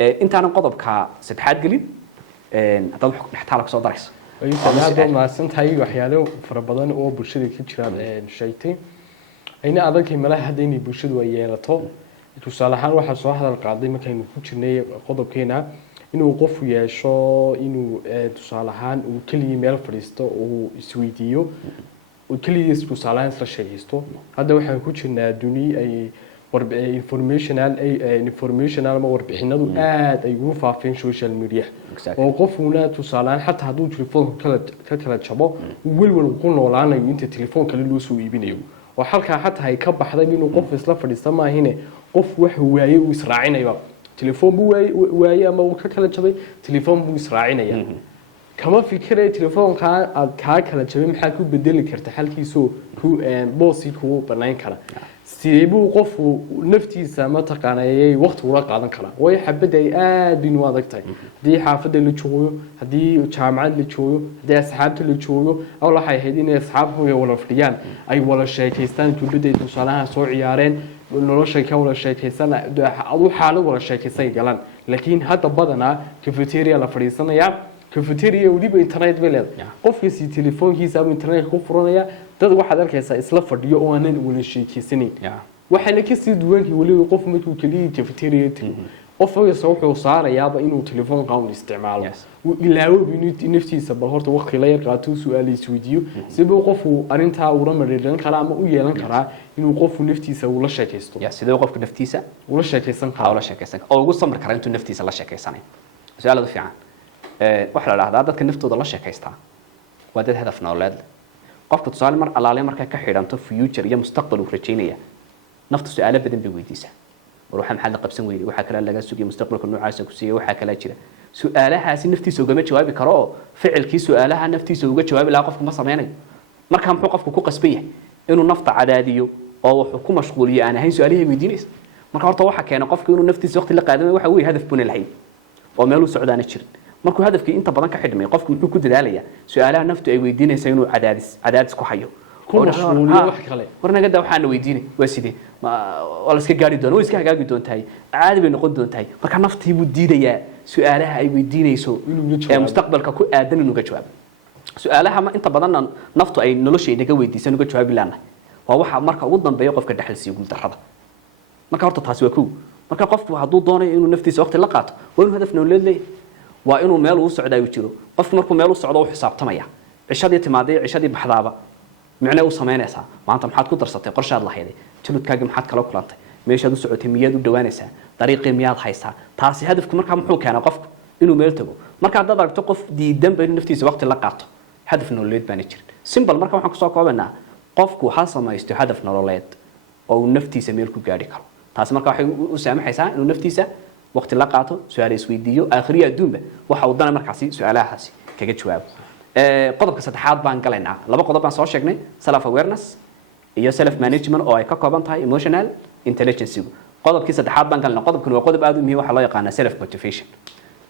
intaanan qodobka saddexaad gelin haddaad wax dhextaala kusoo darayso ay salaado ma santahay waxyaalo fara badan oo bulshada ka jiraan sheegtay ayna adagay malaha hadda inay bulshadu ay yeelato tusaale ahaan waxa soo hadal qaaday markaynu ku jirnay qodobkeena inuu qof yeesho inuu tusaale ahaan uu kaliya meel fadhiisto oo isweydiiyo oo kaliya tusaale ahaan isla sheegaysto hadda waxaan ku jirnaa duni ay informational ma warbixinadu aad ay ugu faafeen social media oo qofuna tusaale xataa haduu telefoonka kala jabo walwal ku noolaanayo inta telefoonka loo soo iibinayo oo halka xataa ay ka baxday inuu qof isla fadhiisto ma ahine qof wax waayay uu israacinayo telefoon buu waayay ama uu ka kala jabay telefoon buu israacinaya kama fikiray telefoonka aad ka kala jabay maxaa ku bedeli kartaa halkiisoo ku boosi ku banayn kara سيبو قفو نفتي سما تقانيي وقت ولا قادن كلا way xabad ay aad bin wadagtay hadii xaafada la joogo hadii jaamacad la joogo hadii asxaabta la joogo aw la hay'ad in asxaabku wala fadhiyaan ay wala sheekaystaan tuulada tusaalaha soo ciyaareen nolosha ka wala sheekaysan adu xaalad wala sheekaysay galan laakiin hadda badana cafeteria la fadhiisanaya cafeteria waliba internet bay leedahay qofkiisa telefoonkiisa ama internet ku furanaya dad waxaad arkaysaa isla fadhiyo oo aanan wala sheekaysanin waxaana ka sii duwankii waliba qof markuu kaliya cafeteria qofka wuxuu saarayaaba inuu telefoon qawn isticmaalo ilaawo inuu naftiisa bal horta waqti la yar qaato su'aal isweydiiyo sidoo qofku arinta uu ramadeelan kara ama u yeelan kara inuu qofku naftiisa uu la sheekaysto sidoo qofku naftiisa uu la sheekaysan karo oo ugu samir kara intuu naftiisa la sheekaysanay su'aalada fiican waxa la raahdaa dadka naftooda la sheekaystaa waa dad hadaf nololeed qofka tusaale mar alaale marka ka xidhanto future iyo mustaqbal uu rajaynaya naftu su'aalo badan bay weydiisaa waxa maxaa la qabsan weeyay waxa kale laga sugiyo mustaqbalka noocaas ku siiyay waxa kale jira su'aalahaasi naftiisa uga jawaabi karo ficilkii su'aalaha naftiisa uga jawaabi la qofku ma sameeyay marka muxuu qofku ku qasban yahay inuu nafta cadaadiyo oo wuxuu ku mashquuliyo aan ahayn su'aalaha weydiinaysa marka horta waxa keena qofku inuu naftiisa waqti la qaadanayo waxa weey hadaf buna lahayn oo meel uu socdaana jirin markuu hadafkii inta badan ka xidhmay qofku muxuu ku dadaalaya su'aalaha naftu ay weydiinaysa inuu cadaadis ku hayo ku mashquuliyo wax kale warnaga daa waxaan weydiinay waa sidee wala iska gaari doona way iska hagaagi doontahay caadi bay noqon doontahay marka naftii buu diidayaa su'aalaha ay weydiinayso ee mustaqbalka ku aadan inuu ka jawaabo su'aalaha inta badan naftu ay nolosheeda ka weydiisan uga jawaabi laanahay waa waxa marka ugu dambeeyo qofka dhaxalsiyo guul darrada marka horta taasi waa marka qofku hadduu doonayo inuu naftiisa waqti la qaato waa inuu hadaf nololeed leeyahay waa inuu meel uu socdaa jiro qofku markuu meel u socdo uu xisaabtamaya cishadii timaaday cishadii baxdaaba micna uu sameynaysaa maanta maxaad ku darsatay qorshaad lahayd tiludkaaga maxaad kala kulantay meeshaad u socotay miyaad u dhawaanaysaa dariiqii miyaad haysaa taasi hadafku marka muxuu keenaa qofku inuu meel tago marka aad aragto qof diidan bay naftiisa waqti la qaato hadaf nololeed baan jirin simple marka waxaan ku soo koobanaa qofku ha samaysto hadaf nololeed oo naftiisa meel ku gaari karo taasi marka waxay u saamaxaysaa inuu naftiisa waqti la qaato su'aal isweydiiyo aakhiriya adduunba waxa uu dana markaasi su'aalahaasi kaga jawaabo qodobka saddexaad baan galaynaa laba qodob baan soo sheegnay self awareness iyo self management oo ay ka kooban tahay emotional intelligence qodobkii saddexaad baan galnaa qodobkan waa qodob aad u muhiim waxa loo yaqaan self motivation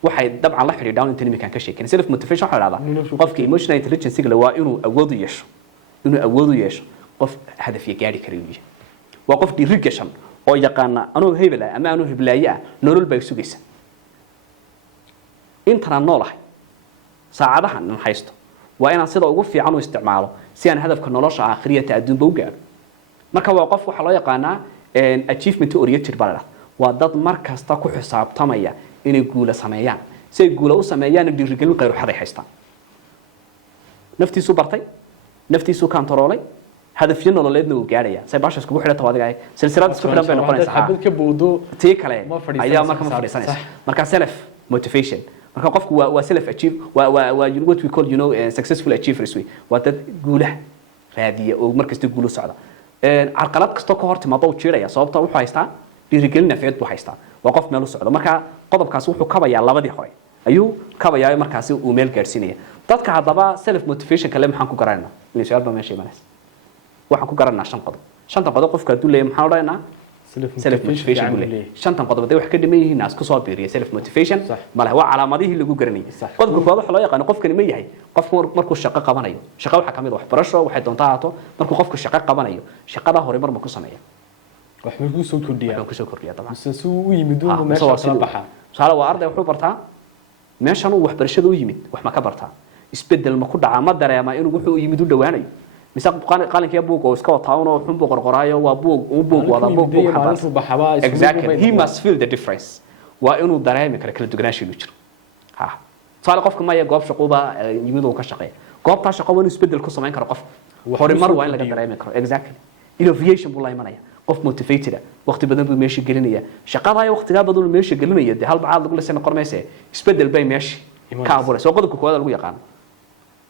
waxay dabcan la xiriiraan inta nimankan ka sheekeyn self motivation waxa la yiraahdaa qofka emotional intelligence la waa inuu awood u yeesho qof hadaf iyo gaari karayo waa qof dhiirigashan oo yaqaana anoo hebel ama anoo heblaaya nolol bay sugaysa intana noolahay saacadahan haysto waa inaan sida ugu fiican u isticmaalo si aan hadafka nolosha aakhiriyada adduunba u gaaro marka waa qof waxa loo yaqaanaa achievement oriented balad waa dad markasta ku xisaabtamaya inay guula sameeyaan si ay guula u sameeyaan dhiirigelin qayr xaday haystaan naftiisu bartay naftiisu kantaroolay hadafyo nololeedna uu gaaraya say baashas kugu xidhan tahay adiga silsilad isku xidhan bay noqonaysaa xabad ka boodo tii kale ayaa marka ma fadhiisanaysa marka self motivation marka qofku waa self achieve waa what we call successful achievers waa dad guulaha raadiya oo markasta guulo socda carqalad kasta ka hor timaado uu jiiraya sababta wuxuu haystaa dhiirigelin nafeed buu haystaa waa qof meel u socda marka qodobkaas wuxuu kabayaa labadii hore ayuu kabayaa markaasi uu meel gaarsiinaya dadka hadaba self motivation kale maxaan ku garanaa in su'aal ba meesha imanaysa waxaan ku garanaa shanta qodob qofka haduu leeyahay maxaan odhanaynaa self motivation bule shantan qodob day wax ka dhiman yihiin isku soo biiriya self motivation malaha waa calaamadihii lagu garanayay qodobka koowaad waxa loo yaqaan qofkani ma yahay qofku markuu shaqo qabanayo shaqo waxa kamid wax barasho waxay doontaa haato markuu qofku shaqo qabanayo shaqada hore mar ma ku sameeyaa wax ma ku soo kordhiyaa dabcan soo u yimid uu meesha soo baxa tusaale waa arday wuxuu bartaa meeshan uu waxbarashada u yimid wax ma ka bartaa isbedel ma ku dhaca ma dareema inuu wuxuu u yimid u dhawaanayo mise qalinkiya buug oo iska wataa oo xun buu qorqoraayo waa buug wada buug xabaas exactly he must feel the difference waa inuu dareemi karo kala duwanaansho inuu jiro ha tusaale qofka ma goob shaqooba yimid uu ka shaqeeyo goobta shaqo waa inuu isbedel ku samayn karo qof horumar waa in laga dareemi karo exactly innovation buu la imanaya qof motivated waqti badan buu meesha gelinaya shaqada ay waqtiga badan uu meesha gelinaya de hal baad lagu leesan qormayse isbedel bay meesha ka abuuray soo qodobka koowaad lagu yaqaan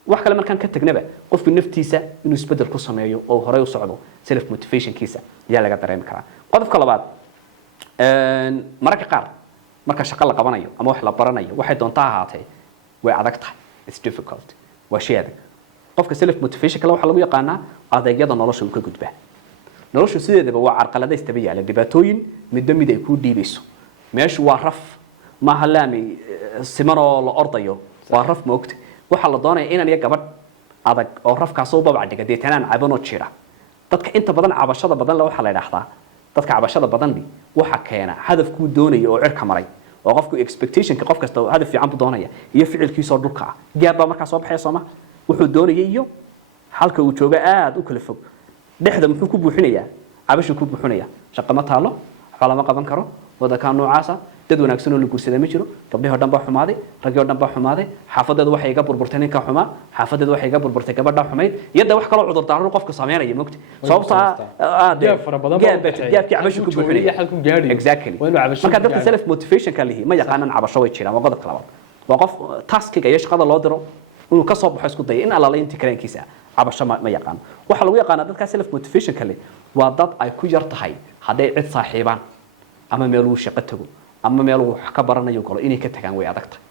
wax kale markaan ka tagnaba qofku naftiisa inuu isbedel ku sameeyo oo hore u socdo self motivation kiisa ayaa laga dareemi karaa qodobka labaad mararka qaar marka shaqo la qabanayo ama wax la baranayo waxay doontaa ahaatee way adag tahay it's difficult waa shay adag qofka self motivation kale waxa lagu yaqaanaa adeegyada nolosha uu ka gudbaa noloshu sideedaba waa carqalada istaba yaala dhibaatooyin midba mid ay ku dhiibayso meeshu waa raf ma halaami simanoo la ordayo waa raf moogta waxa la doonaya inaan iyo gabadh adag oo rafkaas u babac dhiga deetanaan cabanoo jira dadka inta badan cabashada badan la waxa la yiraahdaa dadka cabashada badan li waxa keena hadafku doonayo oo cirka maray oo qofku expectationka qof kasta hadaf fiican buu doonaya iyo ficilkiisa dhulka gaaba marka soo baxay Soomaa wuxuu doonayay iyo halka uu jooga aad u kala fog dhexda muxuu ku buuxinayaa cabashu ku buuxinaya shaqo ma taalo waxa lama qaban karo wada ka noocaasa dad wanaagsan oo la guursaday ma jiro gabdhaha dhan baa xumaaday ragga dhan baa xumaaday xaafadeedu waxay iga burburtay ninka xumaa xaafadeedu waxay iga burburtay gabadha xumayd iyada wax kale oo cudur daarno qofka sameeynaya moogta sababta gaabki cabashu ku buuxinaya exactly marka dadka self motivation ka lihi ma yaqaanaan cabasho way jiraan waa qodobka labaad waa qof taskiga iyo shaqada loo diro inuu ka soo baxo isku day in alla inta kareenkiisa cabasho ma yaqaan waxa lagu yaqaan dadka self motivation kale waa dad ay ku yar tahay haday cid saaxiibaan ama meel uu shaqo tago ama meel uu wax ka baranayo galo inay ka tagaan way adag tahay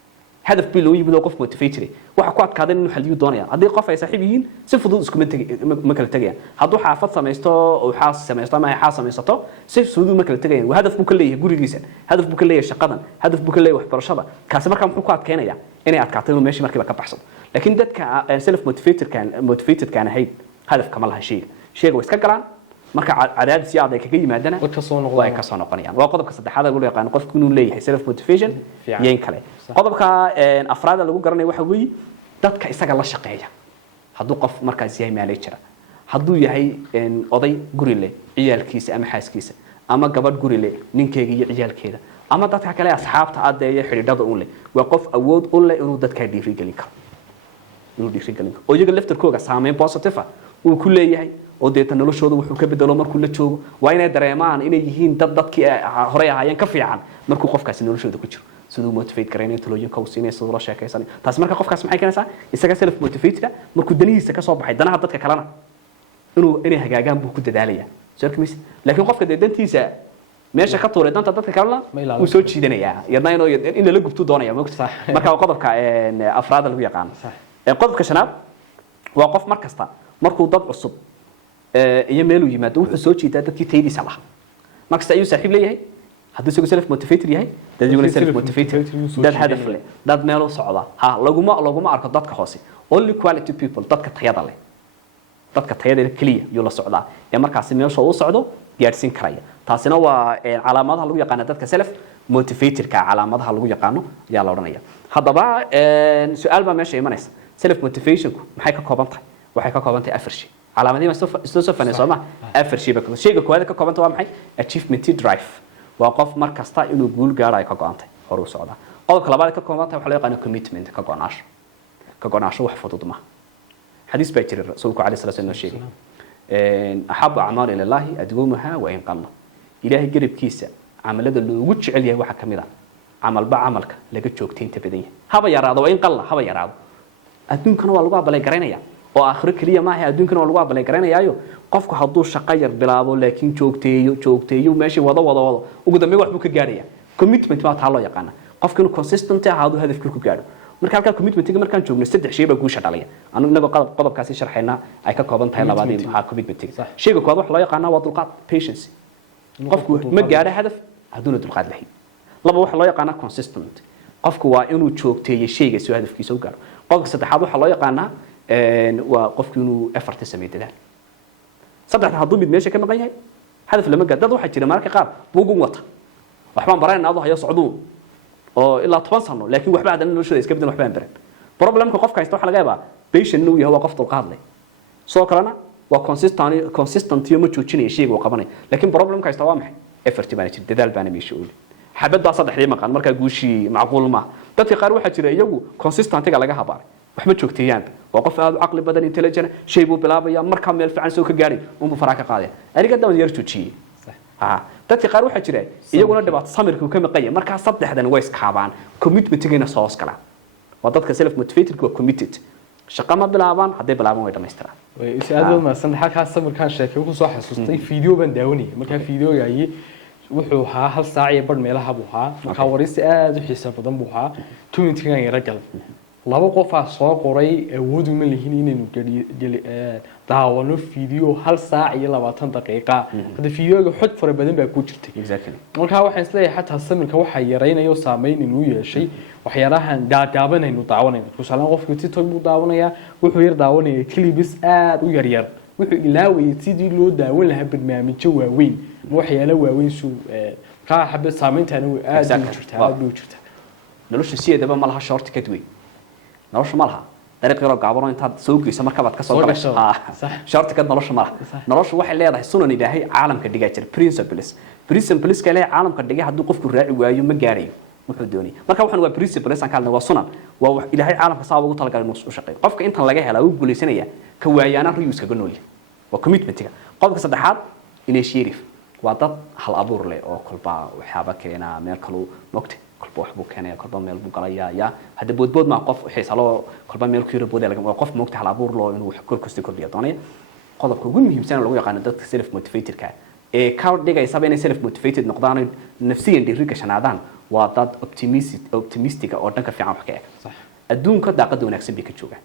hadaf bil oo yimid oo qof motivated waxa ku adkaaday inuu xaliyo doonaya hadii qof ay saaxiib yihiin si fudud isku ma kala tagayaan hadduu xaafad samaysto oo xaas samaysto ama ay xaas samaysato si fudud ma kala tagayaan waa hadaf buu ka leeyahay gurigiisa hadaf buu ka leeyahay shaqadan hadaf buu ka leeyahay waxbarashada kaasi markaa muxuu ku adkeynaya inay adkaato inuu meeshii markiiba ka baxsado laakiin dadka self motivated kan ahayd hadaf kama laha shayga way iska galaan marka cadaadis iyo aday kaga yimaadana way ka soo noqonayaan waa qodobka saddexaad ee lagu yaqaan qofku inuu leeyahay self motivation yeen kale qodobka afraad lagu garanayo waxa weeye dadka isaga la shaqeeya hadduu qof markaas yahay manager hadduu yahay oday guri leh ciyaalkiisa ama xaaskiisa ama gabadh guri leh ninkeega iyo ciyaalkeeda ama dadka kale asxaabta adeeya xidhiidhada u leh waa qof awood u leh inuu dadka dhiirigelin karo oo iyaga laftarkooga saameyn positive uu ku leeyahay oo deetan noloshooda wuxuu ka bedelo markuu la joogo waa inay dareemaan inay yihiin dadkii hore ahaayeen ka fiican markuu qofkaasi noloshooda ku jiro sidoo motivate gareynay talooyinka uu siinay sidoo la sheekaysan taas marka qofkaas maxay keenaysaa isaga self motivated markuu danihiisa ka soo baxay danaha dadka kalena inay hagaagaan buu ku dadaalaya soo kamis laakiin qofka dantiisa meesha ka tuuray danta dadka kalena uu soo jiidanaya yadna in la gubto doonaya marka qodobka afraad lagu yaqaan qodobka shanaad waa qof markasta markuu dad cusub iyo meel uu yimaado wuxuu soo jiidaa dadkii taydiisa lahaa markasta ayuu saaxiib leeyahay haddii isagoo self motivated yahay dad yaguna self motivated dad hadaf leh dad meel u socda ha laguma arko dadka hoose only quality people dadka tayada leh dadka tayada kaliya iyo la socda ee markaas meesha uu socdo gaarsiin karaya taasina waa calaamadaha lagu yaqaan dadka self motivated ka calaamadaha lagu yaqaano ayaa la oranaya haddaba su'aal baa meesha imanaysa self motivation maxay ka kooban tahay waxay ka kooban tahay afar shay calaamadihiina soo fanay Soomaa afar shay ba shayga koowaad ka koobanta waa maxay achievement drive waa qof mar kasta inuu guul gaaro ay ka go'antay hor u socda qodobka labaad ka koobanta waxa la yaqaan commitment ka go'naansho wax fudud ma xadiis baa jira rasuulku kaleey sallallahu alayhi wasallam ahabbu a'maal ila allah adwumuha wa in qalla ilaahi garabkiisa amalada loogu jecel yahay waxa kamid ah amalba amalka laga joogteynta badan yahay haba yaraado wa in qalla haba yaraado adduunkana waa lagu abalay garanaya oo aakhiro kaliya ma aha adduunkana waa lagu abalay garanayaayo qofku hadduu shaqo yar bilaabo laakiin joogteeyo meeshii wado ugu dambeyn wax buu ka gaaraya commitment baa taa loo yaqaan qofku inuu consistent ahaado hadafkiisa ku gaaro marka halka commitment-ga markaan joogno saddex shay baa guusha dhalaya anagu qodobkaasi sharxayna ay ka kooban tahay labaadii commitment-ga shayga koowaad waxa loo yaqaan waa dulqaad patience qofku ma gaaro hadaf hadduu dulqaad lahayn laba waxa loo yaqaan consistent qofku waa inuu joogteeyo shayga si hadafkiisa u gaaro qodobka saddexaad waxa loo yaqaan waa qofku inuu effort sameeyo dadaal saddexda hadduu mid meesha ka maqan yahay hadaf lama gaaro dad waxa jira marka qaar buugun wata waxbaan baraynaa adoo hayo socdo oo ilaa 10 sano laakiin waxba adan noloshooda iska bedel waxba aan baran problemka qofka haysta waxa laga yaabaa patient inuu yahay waa qof dulqaad leh soo kalena waa consistent iyo ma joojinaya shayga uu qabanay laakiin problemka haysta waa maxay effort baan jir dadaal baan meesha u xabad baa saddexdii maqan marka guushi macquul ma dadka qaar waxa jira iyagu consistentiga laga habaaray wax ma joogteeyaan waa qof aad u caqli badan intelligent shay buu bilaabaya marka meel fiican soo ka gaaray uu faraa ka qaaday aniga dawad yar joojiyay dadka qaar waxa jira iyaguna dhibaato samirka uu ka maqaya marka saddexdan way iskaabaan commitment-gina soo iskala waa dadka self motivated ku committed shaqo ma bilaabaan hadday bilaabaan way dhameystiraan way aad ma san halka samirkan sheekay ku soo xasuustay video ban daawanay marka videogaayay wuxuu ahaa hal saac iyo bar meelaha buu ahaa marka warisi aad u xiiso badan buu ahaa 20 yara gal laba qof ah soo qoray awood uma leeyihiin inaynu daawano video hal saac iyo 20 daqiiqo hada videoga xog fara badan baa ku jirtay exactly marka waxaan isleeyahay xataa samirka waxa yareynayo saameyn inuu yeeshay waxyaalahan daadaabanaynu daawanayno tusaale qofku TikTok buu daawanaya wuxuu yar daawanaya clips aad u yar wuxuu ilaaway sidii loo daawan lahaa barnaamijyo waaweyn waxyaalo waaweyn soo ka xabad saameyntaana aad u jirtaa nolosha sideedaba ma laha shortcut way nolosha ma laha dariiq yar oo gaaban oo intaad soo geyso marka baad ka soo gasho shortcut nolosha ma laha nolosha waxay leedahay sunan ilaahay caalamka dhiga jir principles kale caalamka dhiga hadduu qofku raaci waayo ma gaarayo wuxuu doonay marka waxaan waa principles aan kaalna waa sunan waa ilaahay caalamka saab ugu talagalay inuu u shaqeeyo qofka intan laga hela uu guuleysanaya ka waayaana riyuuska ganool waa commitment-ga qodobka saddexaad initiative waa dad hal abuur leh oo kolba waxyaaba keena meel kale moogta kolba wax buu keenaya kolba meel buu galaya ya hada boodbood ma qof xiisalo kolba meel ku yar boodaya laga qof moogta hal abuur loo inuu wax kordhiyo kordhiyo doonaya qodobka ugu muhiimsan lagu yaqaan dadka self motivated ka ee ka dhigaysa inay self motivated noqdaan nafsiyan dhiiri gashanaadaan waa dad optimistic oo dhanka fiican wax ka eeg adduunka daaqada wanaagsan bay ka joogaan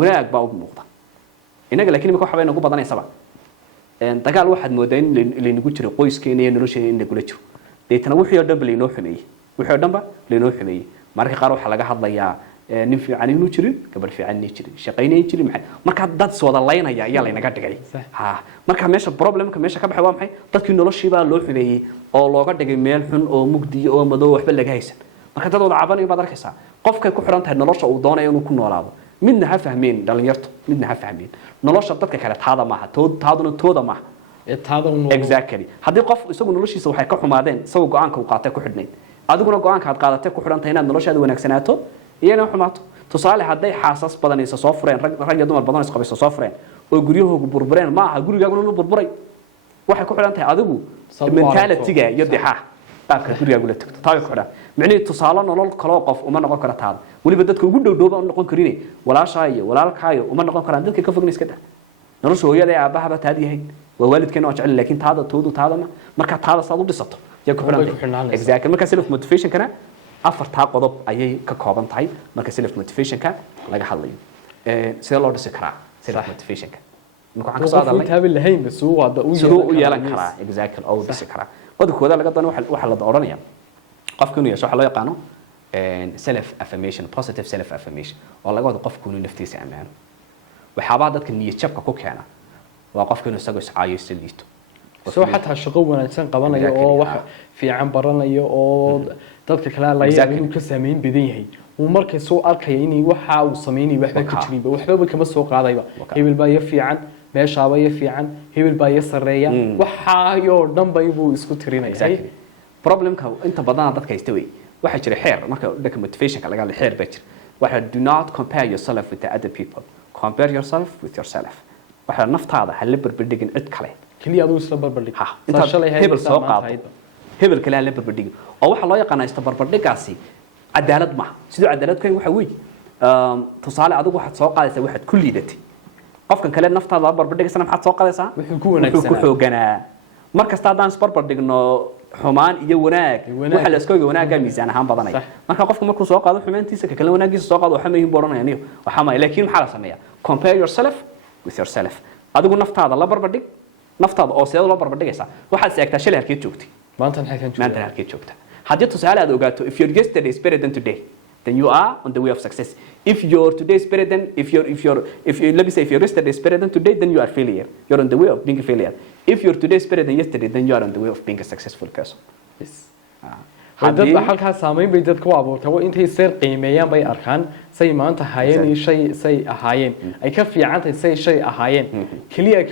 wanaag baa u muuqda inaga laakiin imika waxa bay nagu badanaysaba dagaal waxaad moodaa in leenugu jiro qoyskeena iyo nolosheena in lagula jiro deetana wixii oo dhan ba leenoo xumeeyey wixii oo dhan ba leenoo xumeeyey marka qaar waxa laga hadlayaa nin fiican inuu jirin gabadh fiican inay jirin shaqaynay jirin maxay marka dad soo wadaalaynaya ayaa laynaga dhigay marka meesha problemka meesha ka baxay waa maxay dadkii noloshii baa loo xumeeyey oo looga dhigay meel xun oo mugdi oo madow waxba laga haysan marka dad wada cabanay baad arkaysaa qofka ku xiran tahay nolosha uu doonayo inuu ku noolaado midna ha fahmeen dhalinyartu midna ha fahmeen nolosha dadka kale taada maaha taaduna tooda maaha exactly haddii qof isagu noloshiisa waxay ka xumaadeen isagoo go'aanka uu qaatay ku xidhnayd adiguna go'aanka aad qaadatay ku xidhan tahay inaad noloshaada wanaagsanaato iyana xumaato tusaale hadday xaasas badan isa soo fureen rag iyo dumar badan is qabayso soo fureen oo guryahoogu burbureen ma aha gurigaaguna inuu burburay waxay ku xidhan tahay adigu mentality-ga iyo dixaa qaabka gurigaagu la tagto taay ku xidhan micnihii tusaale nolol kaloo qof uma noqon kara taada weliba dadka ugu dhowdhowba uma noqon karine walaashaa iyo walaalkaayo uma noqon karaan dadka ka fogna iska daa nolosha hooyada ee aabahaba taad yahay waa waalidkeena waa jecel laakiin taada toodu taada ma marka taada saad u dhisato yaa ku xidhan exactly marka self motivation kana afartaa qodob ayay ka kooban tahay marka self motivation ka laga hadlayo sida loo dhisi karaa self motivation ka marka waxaan ka soo hadalnay taaba lahayn bas uu wada u yeelan karaa exactly oo dhisi karaa qodobkooda laga doono waxa la oranaya qofku inuu yeesho waxa loo yaqaano self affirmation positive self affirmation oo laga wado qofku inuu naftiisa amaano waxyaabaa dadka niyad jabka ku keena waa qofku inuu isagoo iscaayo isliito soo xataa shaqo wanaagsan qabanayo oo wax fiican baranayo oo dadka kale la yaabay inuu ka saameyn badan yahay uu markay soo arkay inay waxa uu sameeyay waxba ka jirin waxba kama soo qaadayba hebel baa fiican meeshaaba fiican hebel baa sareeya waxa iyo dhanba uu isku tirinayay problemka inta badan dadka haystay waxa jira xeer marka dadka motivation ka laga hadlay xeer baa jira waxa do not compare yourself with the other people compare yourself with yourself waxa naftaada hal barbardhigin cid kale kaliya aduu isla barbardhig inta shalay hebel soo qaado hebel kale hal barbardhig oo waxa loo yaqaan isla barbardhigaasi cadaalad ma sidoo cadaalad kay waxa weey tusaale adigu waxaad soo qaadaysaa waxaad ku liidatay qofkan kale naftaada barbardhigaysana maxaad soo qaadaysaa wuxuu ku wanaagsanaa ku xooganaa markasta hadaan barbardhigno xumaan iyo wanaag waxa la iskooga wanaaga miisaan ahaan badanay marka qofku markuu soo qaado xumaantiisa ka kale wanaagiisa soo qaado waxa ma yihiin booranayo waxa ma laakiin maxaa la sameeyaa compare yourself with yourself adigu naftaada la barbardhig naftaada oo sidoo loo barbardhigaysa waxaad seegtaa shalay halkii joogtay maanta halkii joogta haddii tusaale aad ogaato if your yesterday is better than today then you are on the way of success if your today is better than if you let me say if your yesterday is better than today then you are failure you're on the way of being a failure if your today is better than yesterday then you are on the way of being a successful person yes dad ba halkaas saameyn bay dadku u abuurtay waa intay seer qiimeeyaan bay arkaan say maanta hayeen iyo say ahaayeen ay ka fiican tahay shay ahaayeen kaliya ay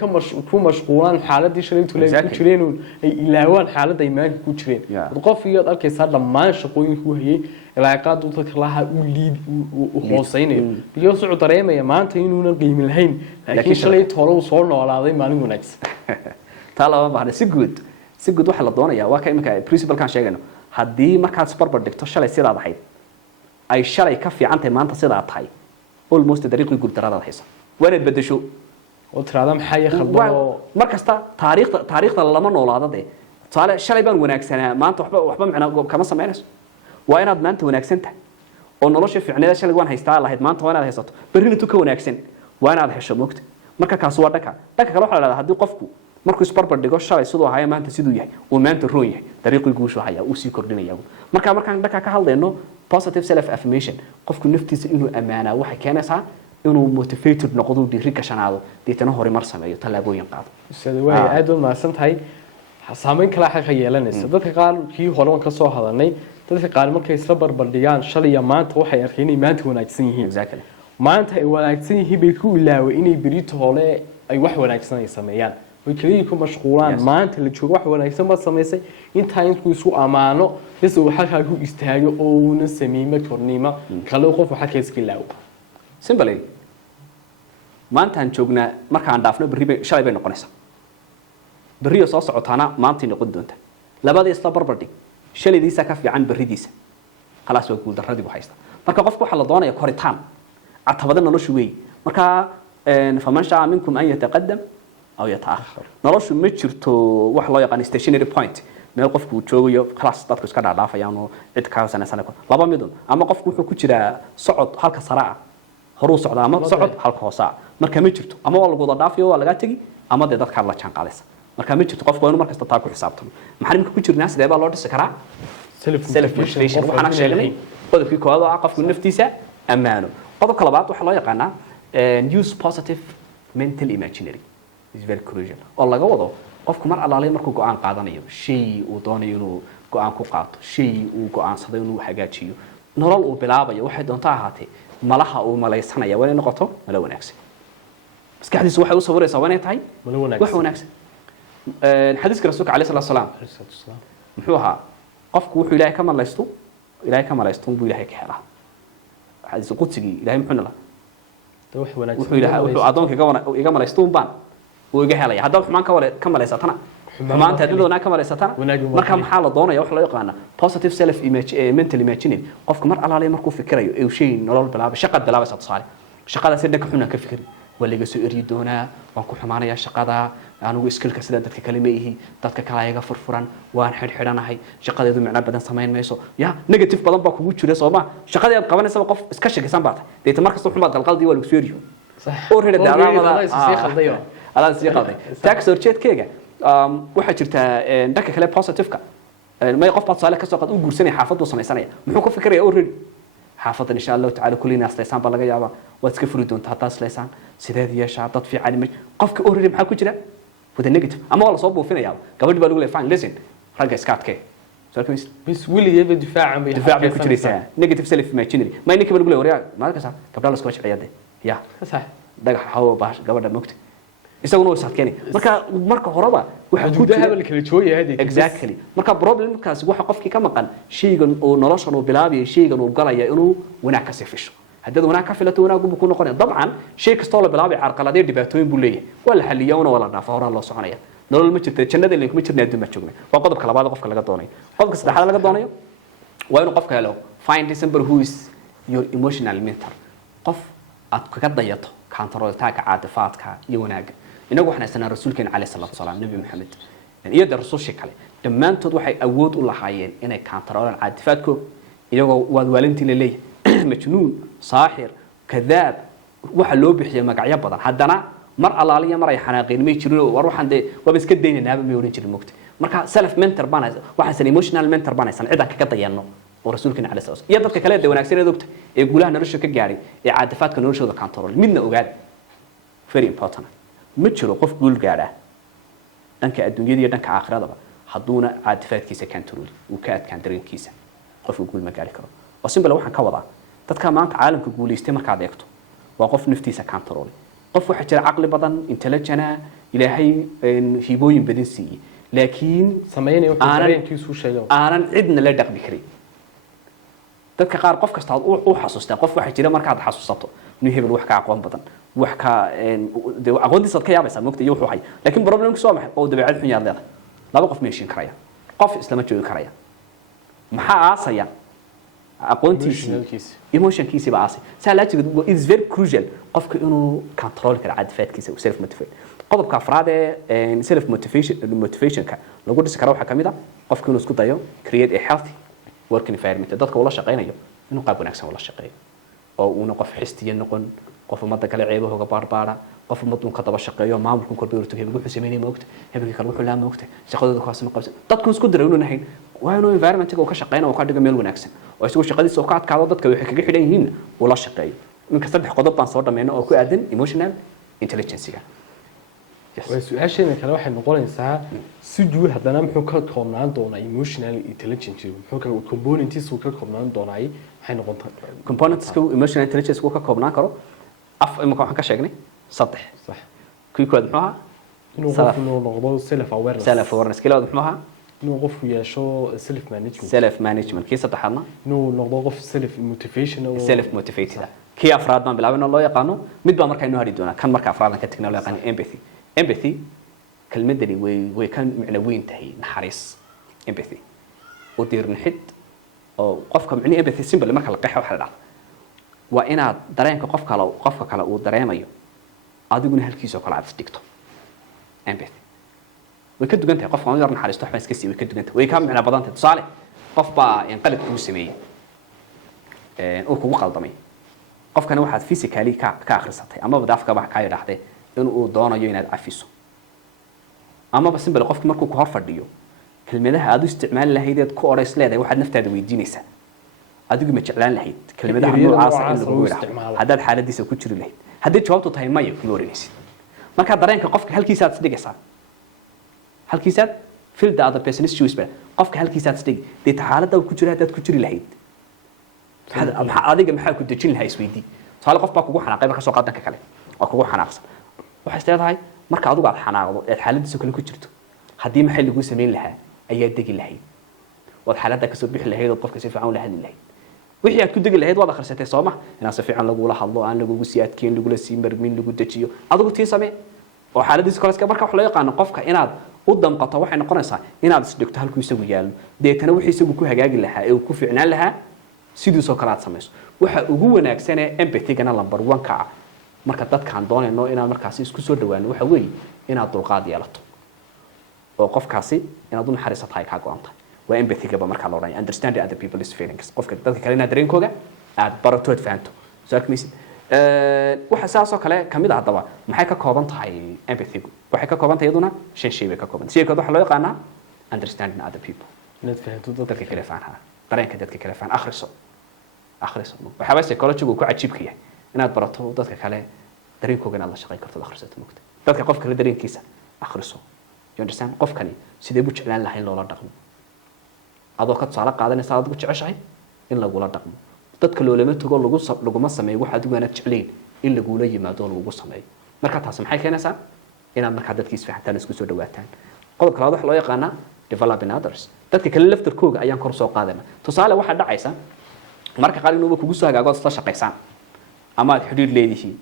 ku mashquulaan xaaladii shalay tulay ku jireen ay ilaawaan xaaladda ay maanta ku jireen qof iyo arkaysa dhammaan shaqooyinka uu hayay ilaa qaad uu dadka laha uu liid uu hooseynayo iyo soo dareemaya maanta inuuna qiimo lahayn laakiin shalay toolo soo noolaaday maalin wanaagsan talaba baahnay si guud waxa la doonayaa waa ka imika principle kan sheegayno haddii markaad isbarbar dhigto shalay sidaad ahayd ay shalay ka fiican tahay maanta sidaad tahay almost dariiqii guuldaradaad haysa waa inaad bedesho oo tiraada maxay khaldan markasta taariikhda lama noolaado de tusaale shalay baan wanaagsanaa maanta waxba macna kama sameynayso waa inaad maanta wanaagsan tahay oo nolosha fiicneeda shalay waan haystaa lahayd maanta waa inaad haysato berrina tu ka wanaagsan waa inaad hesho moogta marka kaas waa dhanka kale waxa la yiraahdaa haddii qofku markuu isbarbar dhigo shalay sidoo ahaa maanta siduu yahay oo maanta roon yahay dariiqii guushu haya uu sii kordhinaya markaan dhanka ka hadlayno positive self affirmation qofku naftiisa inuu amaanaa waxay keenaysaa inuu motivated noqdo dhiiri gashanaado deetana horumar sameeyo talaabooyin qaado sida way aad u maasan tahay saameyn kala xaq yeelanaysa dadka qaar kii hore ka soo hadalnay dadka qaar markay isla barbar dhigaan shalay maanta waxay arkeen inay maanta wanaagsan yihiin exactly maanta ay wanaagsan yihiin bay ku ilaaway inay berito hore ay wax wanaagsan ay sameeyaan way kaliya ku mashquulaan maanta la joogo wax wanaagsan ma sameysay inta intuu isku amaano bas uu halka ku istaago oo uu sameeyay kornimo kale qof waxa ka iska ilaawo simply maanta aan joognaa markaan dhaafno berri shalay bay noqonaysaa berriyo soo socotaana maanta noqon doonta labada isla barbardhig shalaydiisa ka fiican berridiisa khalaas waa guul darradii buu haysta marka qofku waxa la doonayaa koritaan catabada noloshu weey marka faman shaa minkum an yataqaddam aw yataakhir noloshu ma jirto wax loo yaqaan stationary point meel qofku uu joogayo khalaas dadku iska dhaafayaan oo cid ka sanaysan laba midun ama qofku wuxuu ku jiraa socod halka sare ah horu socda ama socod halka hoose marka ma jirto ama waa lagu wada dhaafiyo waa laga tagi ama dadka la jaan qaadaysa marka ma jirto qofku inuu markasta taa ku xisaabtamo maxaa nimka ku jirnaa sidee baa loo dhisi karaa self motivation waxaan sheegnay qodobkii koowaad oo qofku naftiisa amaano qodobka labaad waxa loo yaqaanaa use positive mental imaginary is very crucial oo laga wado qofku mar alaalay markuu go'aan qaadanayo shay uu doonayo inuu go'aan ku qaato shay uu go'aansado inuu hagaajiyo nolol uu bilaabayo waxay doonto ahaatee malaha uu malaysanaya waa inay noqoto mala wanaagsan maskaxdiisu waxay u sawiraysaa waa inay tahay wax wanaagsan xadiiska rasuulka calayhi salaatu wasalaam muxuu ahaa qofku wuxuu ilaahay ka malaysto buu ilaahay ka helaa xadiis qudsigii ilaahay muxuu nala wuxuu adoonka iga malaysto baan uu iga helaya haddaad xumaan ka malaysatana xumaanta hadii doonaa ka malaysatana marka maxaa la doonaya wax loo yaqaan positive self image mental imaginary qofka mar alaalay markuu fikirayo ee shay nolol bilaabay shaqad bilaabaysa tusaale shaqadaas dhanka xunna ka fikiri waa laga soo eri doonaa waan ku xumaanaya shaqada anigu skillka sida dadka kale ma yihi dadka kale ayaga furfuran waan xidhxidhanahay shaqadeedu macna badan sameyn mayso ya negative badan baa kugu jira Soomaa shaqada aad qabanaysaa qof iska shakisan baad deeta markasta xumaad qalqaldi waa lagu soo eriyo oo reer daawada ala si qalday tax orcheedkeega waxa jirta dhanka kale positive-ka ma qof baad saalay ka soo qad u guursanay xaafadu samaysanaya muxuu ka fikirayaa oo xaafadan insha Allah ta'ala kulina aslaysan baa laga yaabaa waad iska furi doontaa taas leesan sideed yeeshaa dad fiican qofka oo maxaa ku jira wada negative ama wala soo buufinaya gabadh baa lagu leeyahay listen ragga iska adkay soo kamis bis wiligeeba difaacan ku jiraysaa negative self imaginary ma inka lagu leeyahay ma ka saa gabadha la iska wajiciyade ya sax dhagax hawo baash gabadha moogta isaguna way saadkeenay marka horeba waxa ku jira hadal kala jooyahay exactly marka problemkaas waxa qofkii ka maqan shaygan oo noloshan uu bilaabay shaygan uu galaya inuu wanaag ka sifisho haddii wanaag ka filato wanaag uu ku noqonaya dabcan shay kasta oo la bilaabay carqaladeed dhibaatooyin buu leeyahay waa la xaliyaa una wala dhaafo hore loo soconaya nolol ma jirto jannada ilaa kuma jirnaa adduunka joogna waa qodobka labaad qofka laga doonayo qodobka saddexaad laga doonayo waa inuu qofka helo find somebody who is your emotional mentor qof aad kaga dayato kantarooltaaka caatifaadka iyo wanaaga inagu waxaan haysanaa rasuulkeena calayhi salaatu wasalaam nabi maxamed iyo rasuulshii kale dhammaantood waxay awood u lahaayeen inay kantaroolaan caatifaadkooda iyagoo waad waalintii la leeyahay majnuun saaxir kadaab waxa loo bixiyay magacyo badan haddana mar alaaliya mar ay xanaaqeen may jirin war waxaan de waba iska daynanaaba may oran jirin moogta marka self mentor baan waxaan emotional mentor baan haysan ciidan kaga dayano oo rasuulkeena calayhi salaatu wasalaam iyo dadka kale ee wanaagsan ee ogta ee guulaha nolosha ka gaaray ee caatifaadka noloshooda kantarool midna ogaad very important ma jiro qof guul gaara dhanka adduunyada iyo dhanka aakhirada hadduuna caatifaadkiisa control uu ka adkaan dareenkiisa qofku guul ma gaari karo oo simple waxaan ka wadaa dadka maanta caalamka guuleystay markaad eegto waa qof naftiisa control qof waxa jira caqli badan intelligent ilaahay hibooyin badan siiyay laakiin sameeyay wuxuu dareenkiisu sheegay aanan cidna la dhaqmi karin dadka qaar qof kasta uu xasuustaa qof waxa jira markaad xasuusato inuu hebel wax ka aqoon badan wax ka aqoontiisa ka yaabaysa moogta iyo wuxuu hay laakiin problemku soo maxay oo dabeecad xun yaad leedahay laba qof meeshin karaya qof islama joogi karaya maxaa aasaya aqoontiisa emotionkiisa ba aasay salaajiga it is very crucial qofka inuu control karo caadifaadkiisa self motivate qodobka afraad ee self motivationka lagu dhisi karo waxa kamid ah qofka inuu isku dayo create a healthy working environment dadka uu la shaqeynayo inuu qaab wanaagsan ula shaqeeyo oo uuna qof xistiye noqon qof umada kale ceebahooga baarbaara qof umadu ka daba shaqeeyo maamulku korbeerto hebel wuxuu sameeyay moogta hebelka kale wuxuu la moogta shaqadooda ku asma qabsan dadku isku diray inuu nahayn waa inuu environment-ka uu ka shaqeynayo oo ka dhigo meel wanaagsan oo isagu shaqadiisa oo ka adkaado dadka waxay kaga xidhan yihiin uu la shaqeeyo ninka saddex qodob baan soo dhameeyno oo ku aadan emotional intelligence-ga su-aasheena kale waxay noqonaysaa si guud haddana muxuu ka koobnaan doonaa emotional intelligence muxuu ka components ka koobnaan doonaa waxay noqontaa components emotional intelligence ka koobnaan karo imika waxaan ka sheegnay saddex sax kii koowaad muxuu ahaa inuu qofku noqdo self awareness kii labaad muxuu ahaa inuu qofku yeesho self management kii saddexaadna inuu noqdo qof self motivated kii afraad baan bilaabay loo yaqaano mid baa markaa inoo hari doonaa kan markaa afraad ka tagnaa loo yaqaan empathy kelmadani way ka micno weyn tahay naxariis empathy oo diirnixid oo qofka micno empathy simple marka la qeexo waxa la dhahaa waa inaad dareenka qofka kale uu dareemayo adiguna halkiisa oo kale aad isdhigto empathy way ka dugan tahay qofka aan yar naxariisto waxba iska sii way ka dugan tahay way ka micno badan tahay tusaale qof baa qalad kugu sameeyay oo kugu qaldamay qofkana waxaad physically ka akhrisatay ama wadaafka baa ka yiraahday inuu doonayo inaad cafiso ama simple qofka markuu ku hor fadhiyo kelmadaha aad u isticmaal lahayd ku oreys leedahay waxaad naftaada weydiinaysaa adigu ma jeclaan lahayd kelmadaha noocaas in lagu yiraahdo haddaad xaaladiisa ku jiri lahayd haddii jawaabtu tahay maya kuma oranaysid marka dareenka qofka halkiisa aad isdhigaysaa halkiisa feel the other person's shoes baa qofka halkiisa aad isdhig dee xaaladda uu ku jira haddaad ku jiri lahayd adiga maxaa ku dejin lahaa isweydii tusaale qof baa kugu xanaaqay marka soo qaadanka kale waa kugu xanaaqsan waxay isteedahay marka adigu aad xanaaqdo ee xaaladiisa kale ku jirto haddii maxay lagu sameyn lahaa ayaa degi lahayd waad xaaladda ka soo bixi lahayd oo qofka si fiican u lahadli lahayd wixii aad ku degi lahayd waad akhrisatay soo ma inaan si fiican lagula hadlo aan lagugu sii adkeyn lagula sii marmin lagu dejiyo adigu tii samee oo xaaladiisa kale iska marka wax loo yaqaano qofka inaad u damqato waxay noqonaysaa inaad isdhigto halkuu isagu yaalo deetana wixii isagu ku hagaagi lahaa ee uu ku fiicnaan lahaa sidiisoo kale aad samayso waxa ugu wanaagsan ee empathy-gana number 1 ka ah marka dadkaan doonayno inaad markaasi isku soo dhawaano waxa weeye inaad dulqaad yeelato oo qofkaasi inaad u naxariisatahay ka go'an tahay waa empathy-ga marka la oranay understand other people's feelings qofka dadka kale inaad dareenkooda aad baratood fahanto soo arkaysid waxa saasoo kale kamid ah hadaba maxay ka kooban tahay empathy-gu waxay ka kooban tahay iyaduna shan shay bay ka kooban tahay sidoo kale waxa loo yaqaanaa understanding other people inaad fahanto dadka kale fahanha dareenka dadka kale fahan akhriso waxa baa psychology-gu ku cajiibka yahay inaad barato dadka kale dareenkooda inaad la shaqeyn karto akhrisato mugta dadka qof kale dareenkiisa akhriso you understand qofkani sidee buu jeclaan lahayn loola dhaqmo adoo ka tusaale qaadanaysa aad ugu jeceshahay in lagula dhaqmo dadka loolama tago laguma sameeyo waxa adigu aanad jeclayn in lagula yimaado lagu sameeyo marka taas maxay keenaysaa inaad markaa dadkiis fahantaan isku soo dhawaataan qodobka labaad waxa loo yaqaanaa developing others dadka kale laftarkooga ayaan kor soo qaadana tusaale waxa dhacaysa marka qaar inuu kugu soo hagaago isla shaqeysaan ama aad xiriir leedihiin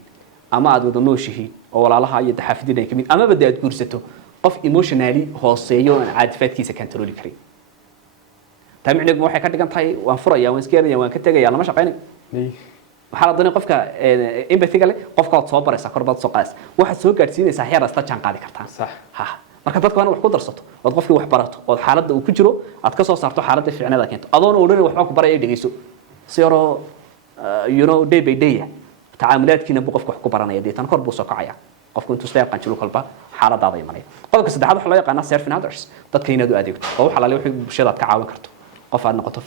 ama aad wada nooshihiin oo walaalaha iyo taxaafidina kamid ama bada aad guursato qof emotionally hooseeyo aan caadifaadkiisa control karin taamicnigu waxay ka dhigan tahay waan furaya waan iskeeraya waan ka tagaya lama shaqeynay waxa la doonay qofka empathy-ga leh qofka aad soo baraysa korbaad soo qaadaysa waxa soo gaarsiinaysa heer asta jaan qaadi kartaan sax ha marka dadku waan wax ku darsato oo qofkii wax barato oo xaaladda uu ku jiro aad ka soo saarto xaaladda fiicnada keento adoon oo dhan waxba ku baray dhageyso si yaro day by day tacaamulaadkiina buu qofku wax ku baranaya deetan kor buu soo kacaya qofku intuu isla yaqaan jiro kolba xaaladaada imanaya qodobka saddexaad waxa loo yaqaanaa serving others dadka inaad u adeegto oo waxa la leeyahay bulshada ka caawin karto qof aad noqoto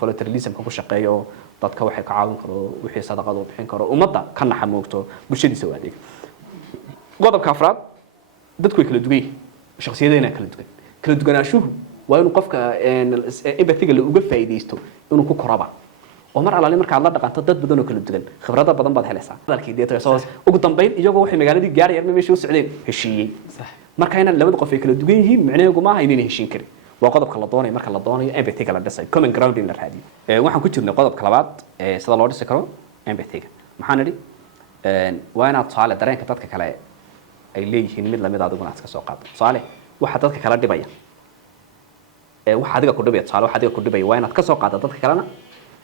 volunteerism ku shaqeeyo dadka waxay ka caawin karo wixii sadaqado bixin karo ummadda ka naxa moogto bulshadiisa u adeeg qodobka afraad dadku way kala duwan yihiin shakhsiyadeena kala duwan kala duwanaanshuhu waa inuu qofka empathy-ga la uga faa'iideysto inuu ku koraba oo mar alaali marka la dhaqanto dad badan oo kala duwan khibrado badan baad helaysaa hadalkii deeto soo ugu dambeyn iyagoo waxay magaaladii gaarayaan meeshii u socdeen heshiiyey marka inaan labada qof ay kala duwan yihiin macnaheedu ma aha inay heshiin karin waa qodobka la doonayo marka la doonayo empathy-ga la dhisay common ground in la raadiyo waxaan ku jirnay qodobka labaad sida loo dhisi karo empathy-ga maxaan nidhi waa inaad tusaale dareenka dadka kale ay leeyihiin mid lamid adiguna aad ka soo qaado tusaale waxa dadka kala dhibaya waxa adiga ku dhibaya tusaale waxa adiga ku dhibaya waa inaad ka soo qaado dadka kalena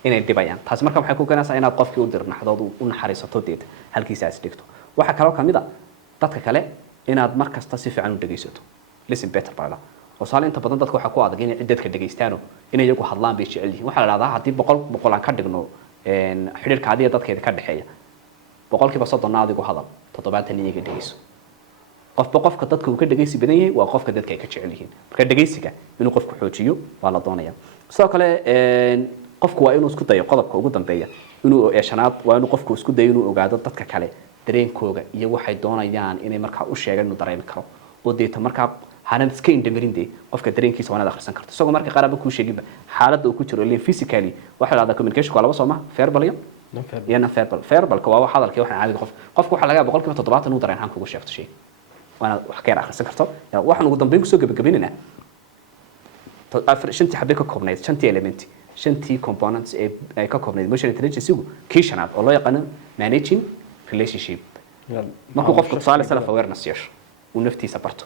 inay dhibayaan taas marka waxay ku keenaysaa inaad qofkii u dirnaxdood u naxariisato deed halkiisa aad dhigto waxa kale oo kamid ah dadka kale inaad mar kasta si fiican u dhageysato listen better baa oo saal inta badan dadka waxa ku adag inay dadka dhageystaano inay iyagu hadlaan bay jecel yihiin waxa la yiraahdaa hadii boqol aan ka dhigno xiriirka adiga dadkeeda ka dhaxeeya boqolkiiba 30 adigu hadal 70 iyaga dhageyso qofka dadka uu ka dhageysi badan yahay waa qofka dadka ay ka jecel yihiin marka dhageysiga inuu qofku xoojiyo waa la doonayaa sidoo kale qofku waa inuu isku dayo qodobka ugu dambeeya inuu eeshanaad waa inuu qofku isku dayo inuu ogaado dadka kale dareenkooga iyo waxay doonayaan inay markaa u sheegaan inuu dareemi karo oo deeto markaa hanan iska indhamarinde qofka dareenkiisa wanaad akhrisan karto isagoo marka qaar ku sheeginba xaaladda uu ku jiro ilaa physically waxa la yiraahdaa communication waa laba soo ma verbal iyo non-verbal verbalka waa waxa hadalkii waxa caadiga qofku waxa laga yaabaa boqolkiiba 70 inuu dareen ahaan kugu sheegto shay waana wax ka akhrisan karto waxaan ugu dambeyn ku soo gabagabeynaa shantii xabbe ka koobnayd shantii element shantii components ee ka koobnayd emotional intelligence kii shanaad oo loo yaqaan managing relationship markuu qofku tusaale self awareness yeesho uu naftiisa barto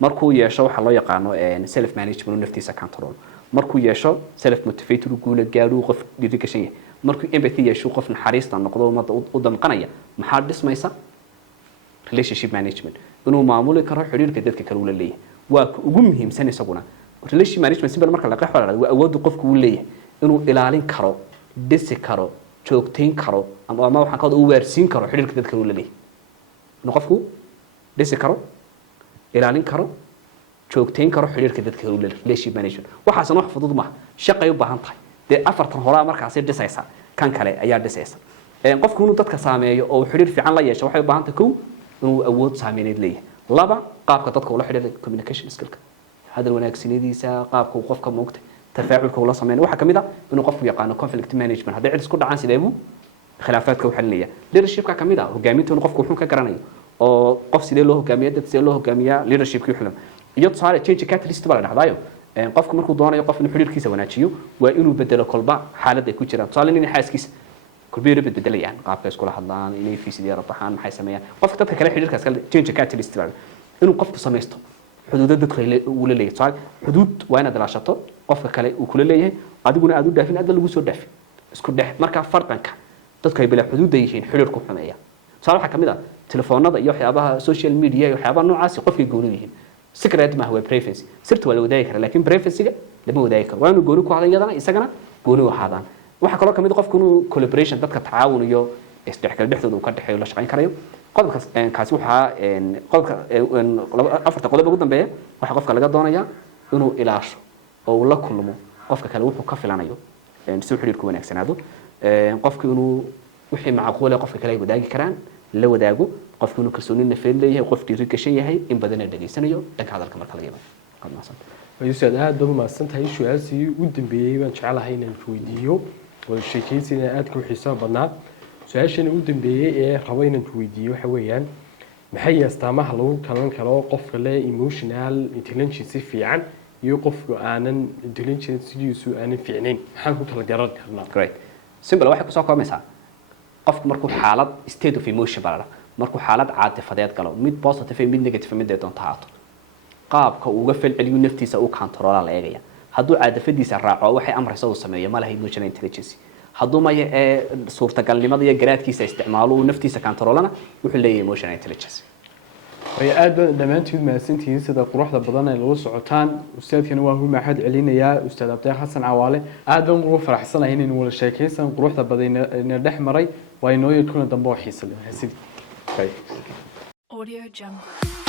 markuu yeesho waxa loo yaqaano self management uu naftiisa control markuu yeesho self motivated uu guula gaaro qof dhiirigashan yahay markuu empathy yeesho qof naxariista noqdo umada u damqanaya maxaa dhismaysa relationship management inuu maamuli karo xiriirka dadka kale uu leeyahay waa ugu muhiimsan isaguna relationship management simba marka la qeexo waa awood qofku uu leeyahay inuu ilaalin karo dhisi karo joogteyn karo ama waxaan ka wada waarsiin karo xiriirka dadka kale uu leeyahay inuu qofku dhisi karo ilaalin karo joogteyn karo xiriirka dadka kale uu leeyahay relationship management waxaasna wax fudud ma shaqay u baahan tahay de afartan horaa markaas dhisaysa kan kale ayaa dhisaysa qofku inuu dadka saameeyo oo xiriir fiican la yeesho waxay u baahan tahay inuu awood saameyneed leeyahay laba qaabka dadka ula xiriir communication skillka hadal wanaagsanadiisa qaabka qofka moogta tafaaculka ula sameeyo waxa kamid ah inuu qofku yaqaano conflict management hadii cid isku dhacaan sideebu khilaafaadka waxa leeyahay leadershipka kamid ah hogaaminta inuu qofku wuxuu ka garanayo oo qof sidee loo hogaamiyo dad sidee loo hogaamiyaa leadershipkii xulan iyo tusaale change catalyst baa la dhahdayo qofku markuu doonayo qof inuu xiriirkiisa wanaajiyo waa inuu bedelo kolba xaalad ay ku jiraan tusaale inay xaaskiisa kulbiir bedelayaan qaabka isku hadlaan inay fiisidiyada baxaan maxay sameeyaan qofka dadka kale xiriirkaas kale change catalyst baa inuu qofku sameesto xuduudada dadka uu leeyahay tusaale xuduud waa inaad ilaashato qofka kale uu kula leeyahay adiguna aad u dhaafin aad lagu soo dhaafin isku dhex marka farqanka dadka ay bila xuduudda yihiin xiriirku xumeeya tusaale waxa kamid ah telefoonada iyo waxyaabaha social media iyo waxyaabaha noocaas qofka gooni yihiin secret ma huwa privacy sirtu waa la wadaagi karaa laakiin privacy-ga lama wadaagi karo waa inuu gooni ku hadlan yadana isagana gooni u ahaadaan waxa kaloo kamid qofku inuu collaboration dadka tacaawun iyo isdhexgal dhexdooda uu ka dhaxeeyo la shaqayn karayo qodobka kaasi waxa qodobka afarta qodob ugu dambeeya waxa qofka laga doonaya inuu ilaasho oo la kulmo qofka kale wuxuu ka filanayo si uu xiriirku wanaagsanaado qofku inuu wixii macquul ah qofka kale ay wadaagi karaan la wadaago qofku inuu kalsooni nafeed leeyahay qof dhiiri gashan yahay in badan ay dhageysanayo dhanka hadalka marka laga yimaado qadmasan wayuusad aad baad umahadsan tahay su-aalsii u dambeeyey baan jecelahay inaan weydiiyo wada sheekaysiina aad ku xiiso badnaa su-aashana u dambeeyey ee rabo inaan weydiiyo waxa weeyaan maxay astaamaha lagu kalan karo qofka leh emotional intelligence fiican iyo qofka aanan intelligence-iisu aanan fiicnayn maxaan ku kala garan karnaa great simple waxa ku soo koomaysaa qofku markuu xaalad state of emotion baa markuu xaalad caatifadeed galo mid positive mid negative mid ay doonto haato qaabka uu uga falceliyo naftiisa uu control la eegaya hadduu caadafadiisa raaco waxay amrayso uu sameeyo ma laha emotional intelligence hadduu ma suurtagalnimada iyo garaadkiisa isticmaalo uu naftiisa controlana wuxuu leeyahay emotional intelligence way aad baan dhamaantood mahadsantihiin sida quruxda badan ay lagu socotaan ustaadkana waa uu mahad celinayaa ustaad Abdi Xasan Cawaale aad baan ugu faraxsanahay inaan wada sheekaysan quruxda badan ee dhex maray waa inoo yeedkuna dambe oo xiiso leh Audio Jungle.